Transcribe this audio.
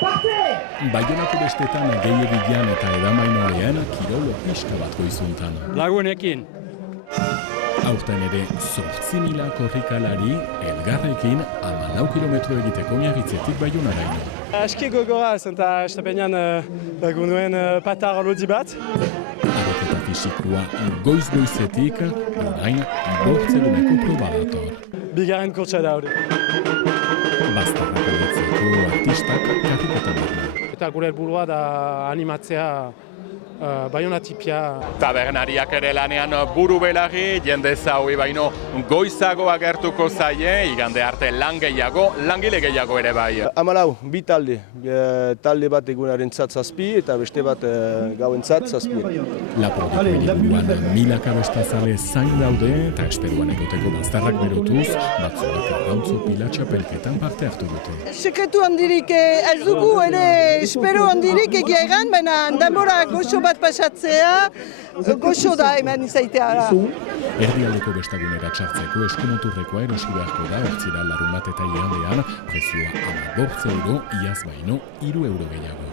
Baionako bestetan gehiagian eta edamainoalean kirolo pixka bat goizuntan. Lagunekin. Aurten ere 8.000 korrikalari elgarrekin 14 kilometro egiteko Miarritzetik Baionaraino. Aski gogoraz eta estapenean gunuen patar lodi bat. Aroketa fisikoa goiz-goizetik, orain bortzeguneko proba dator. Bigarren kurtsa da hori. Bazterrak edatzeko artistak karriketan dira. Eta gure helburua da animatzea Baiona tipia. Tabernariak ere lanean buru belarri, jende zaui baino goizago agertuko zaie, igande arte langile gehiago ere bai. 14, bi talde. Talde bat egunaren zazpi eta beste bat gauen zazpi. Lapordiko hiriburuan milaka bestazale zain daude eta esperuan egoteko bazterrak berotuz, batzuak arrauntzo pila txapelketan parte hartu dute. Sekretu handirik ez dugu ere espero handirik egia egan, baina denbora goxo bat pasatzea, goxo da eman izaitea. Erdialdeko bestagunera txartzeko eskumoturrekoa erosi beharko da, hortzira larun bat eta igandean, prezioa €14, iaz baino €3 gehiago.